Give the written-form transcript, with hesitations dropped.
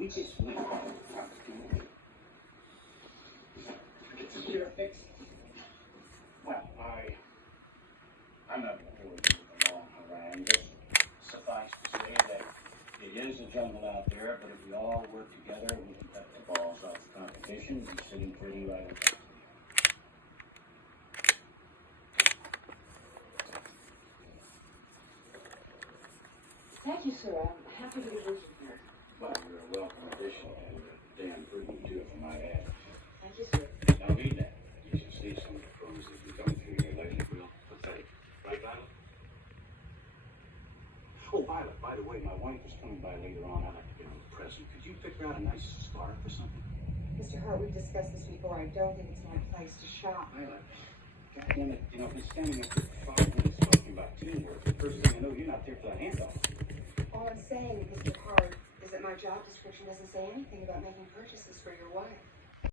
We just went. Get the gear fixed. Well, I'm not going to hold you long around. Just suffice to say that it is a jungle out there, but if we all work together, we can cut the balls off the competition and be sitting pretty right about. Thank you, sir. I'm happy to be with you here. Well, you're a welcome addition and damn prudent too, if I might add. Thank you, sir. Now read that. You should see some of the pros that we come through here lately. Real pathetic. Right, Violet? Oh, Violet, by the way, my wife is coming by later on. I'd like to get her a present. Could you pick her out a nice scarf or something? Mr. Hart, we've discussed this before. I don't think it's my place to shop. Violet, goddamn it, I've been standing up here for 5 minutes talking about teamwork. The first thing I know, you're not there for the handoff. All I'm saying, Mr. Hart, is that my job description doesn't say anything about making purchases for your wife.